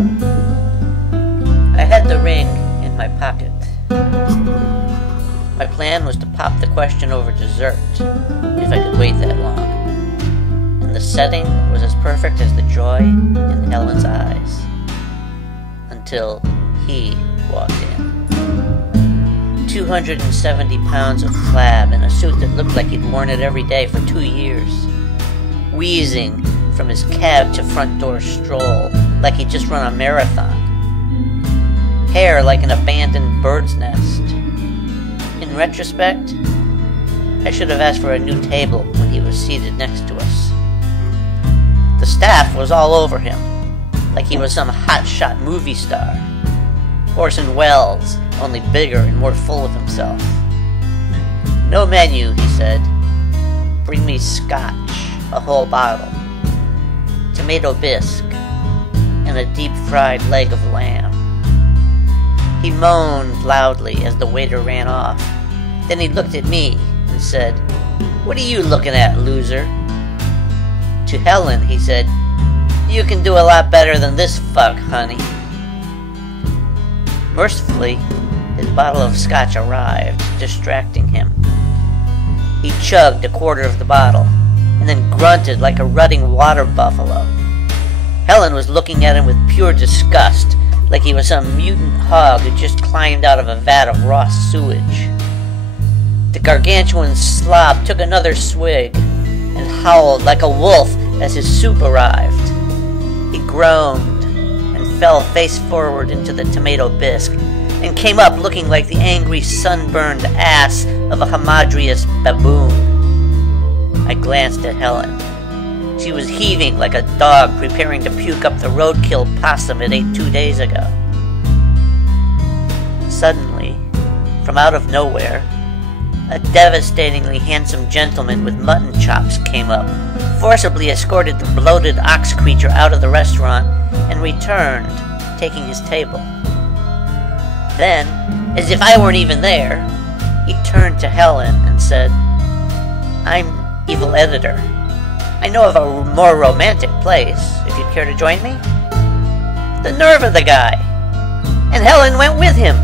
I had the ring in my pocket. My plan was to pop the question over dessert, if I could wait that long. And the setting was as perfect as the joy in Helen's eyes. Until he walked in. 270 pounds of flab in a suit that looked like he'd worn it every day for 2 years. Wheezing from his cab to front door stroll like he'd just run a marathon. Hair like an abandoned bird's nest. In retrospect, I should have asked for a new table when he was seated next to us. The staff was all over him, like he was some hotshot movie star. Orson Welles, only bigger and more full of himself. No menu, he said. Bring me scotch, a whole bottle, tomato bisque, and a deep-fried leg of lamb. He moaned loudly as the waiter ran off. Then he looked at me and said, "What are you looking at, loser?" To Helen, he said, "You can do a lot better than this fuck, honey." Mercifully, his bottle of scotch arrived, distracting him. He chugged a quarter of the bottle, and then grunted like a rutting water buffalo. Helen was looking at him with pure disgust, like he was some mutant hog who just climbed out of a vat of raw sewage. The gargantuan slob took another swig, and howled like a wolf as his soup arrived. He groaned, and fell face forward into the tomato bisque, and came up looking like the angry sunburned ass of a hamadryas baboon. I glanced at Helen. She was heaving like a dog preparing to puke up the roadkill possum it ate 2 days ago. Suddenly, from out of nowhere, a devastatingly handsome gentleman with mutton chops came up, forcibly escorted the bloated ox creature out of the restaurant, and returned, taking his table. Then, as if I weren't even there, he turned to Helen and said, "I'm evil editor. I know of a more romantic place, if you'd care to join me." The nerve of the guy! And Helen went with him!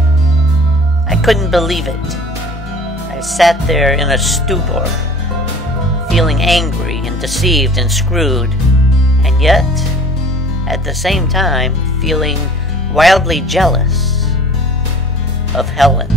I couldn't believe it. I sat there in a stupor, feeling angry and deceived and screwed, and yet, at the same time, feeling wildly jealous of Helen.